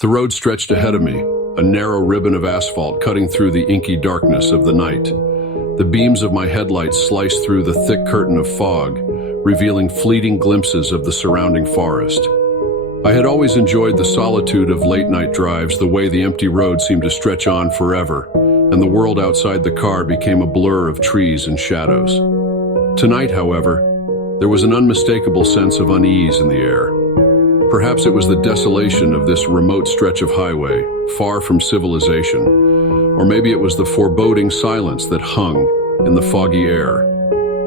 The road stretched ahead of me, a narrow ribbon of asphalt cutting through the inky darkness of the night. The beams of my headlights sliced through the thick curtain of fog, revealing fleeting glimpses of the surrounding forest. I had always enjoyed the solitude of late-night drives, the way the empty road seemed to stretch on forever, and the world outside the car became a blur of trees and shadows. Tonight, however, there was an unmistakable sense of unease in the air. Perhaps it was the desolation of this remote stretch of highway, far from civilization, or maybe it was the foreboding silence that hung in the foggy air.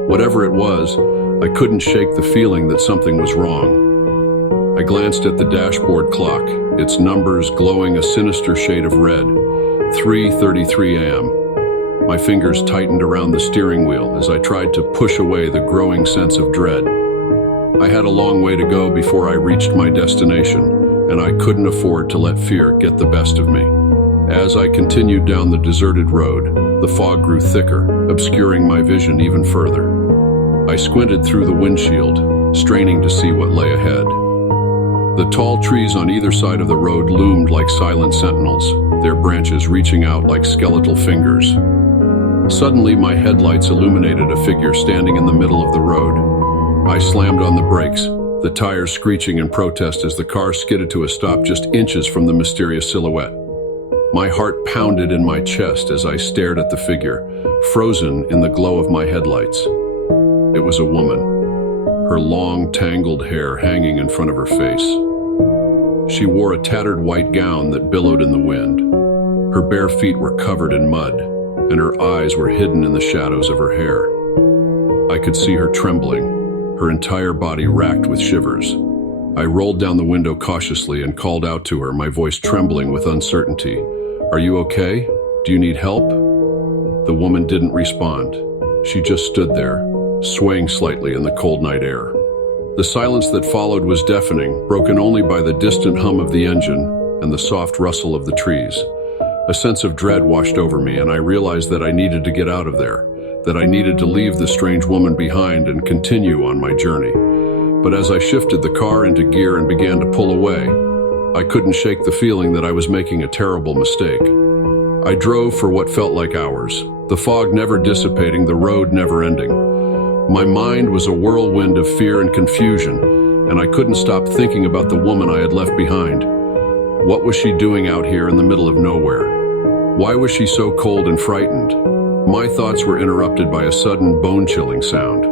Whatever it was, I couldn't shake the feeling that something was wrong. I glanced at the dashboard clock, its numbers glowing a sinister shade of red. 3:33 a.m. My fingers tightened around the steering wheel as I tried to push away the growing sense of dread. I had a long way to go before I reached my destination, and I couldn't afford to let fear get the best of me. As I continued down the deserted road, the fog grew thicker, obscuring my vision even further. I squinted through the windshield, straining to see what lay ahead. The tall trees on either side of the road loomed like silent sentinels, their branches reaching out like skeletal fingers. Suddenly, my headlights illuminated a figure standing in the middle of the road. I slammed on the brakes, the tires screeching in protest as the car skidded to a stop just inches from the mysterious silhouette. My heart pounded in my chest as I stared at the figure, frozen in the glow of my headlights. It was a woman, her long, tangled hair hanging in front of her face. She wore a tattered white gown that billowed in the wind. Her bare feet were covered in mud, and her eyes were hidden in the shadows of her hair. I could see her trembling, her entire body racked with shivers. I rolled down the window cautiously and called out to her, my voice trembling with uncertainty. "Are you okay? Do you need help?" The woman didn't respond. She just stood there, swaying slightly in the cold night air. The silence that followed was deafening, broken only by the distant hum of the engine and the soft rustle of the trees. A sense of dread washed over me, and I realized that I needed to get out of there, that I needed to leave the strange woman behind and continue on my journey. But as I shifted the car into gear and began to pull away, I couldn't shake the feeling that I was making a terrible mistake. I drove for what felt like hours, the fog never dissipating, the road never ending. My mind was a whirlwind of fear and confusion, and I couldn't stop thinking about the woman I had left behind. What was she doing out here in the middle of nowhere? Why was she so cold and frightened? My thoughts were interrupted by a sudden bone-chilling sound.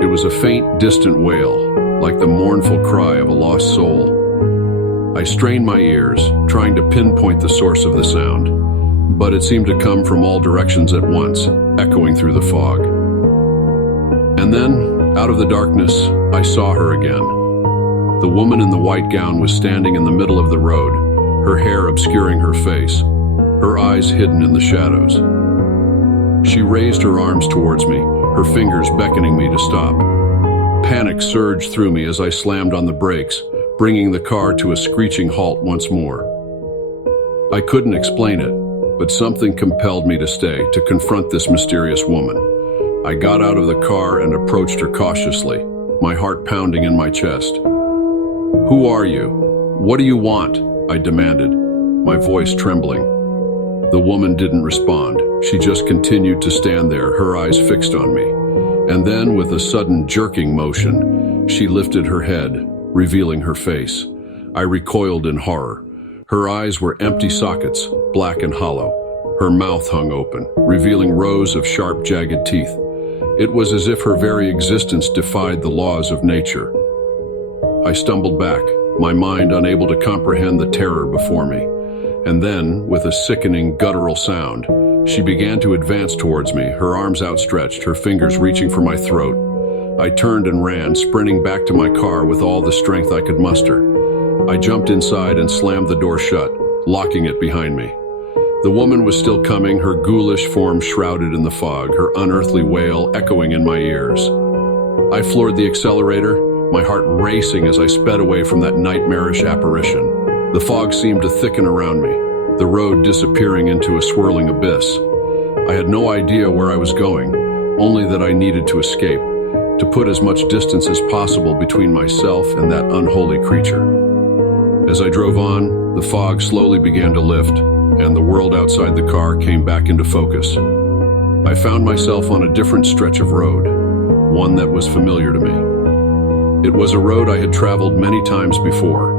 It was a faint, distant wail, like the mournful cry of a lost soul. I strained my ears, trying to pinpoint the source of the sound, but it seemed to come from all directions at once, echoing through the fog. And then, out of the darkness, I saw her again. The woman in the white gown was standing in the middle of the road, her hair obscuring her face, her eyes hidden in the shadows. She raised her arms towards me, her fingers beckoning me to stop. Panic surged through me as I slammed on the brakes, bringing the car to a screeching halt once more. I couldn't explain it, but something compelled me to stay, to confront this mysterious woman. I got out of the car and approached her cautiously, my heart pounding in my chest. "Who are you? What do you want?" I demanded, my voice trembling. The woman didn't respond. She just continued to stand there, her eyes fixed on me. And then, with a sudden jerking motion, she lifted her head, revealing her face. I recoiled in horror. Her eyes were empty sockets, black and hollow. Her mouth hung open, revealing rows of sharp, jagged teeth. It was as if her very existence defied the laws of nature. I stumbled back, my mind unable to comprehend the terror before me. And then, with a sickening, guttural sound, she began to advance towards me, her arms outstretched, her fingers reaching for my throat. I turned and ran, sprinting back to my car with all the strength I could muster. I jumped inside and slammed the door shut, locking it behind me. The woman was still coming, her ghoulish form shrouded in the fog, her unearthly wail echoing in my ears. I floored the accelerator, my heart racing as I sped away from that nightmarish apparition. The fog seemed to thicken around me, the road disappearing into a swirling abyss. I had no idea where I was going, only that I needed to escape, to put as much distance as possible between myself and that unholy creature. As I drove on, the fog slowly began to lift, and the world outside the car came back into focus. I found myself on a different stretch of road, one that was familiar to me. It was a road I had traveled many times before,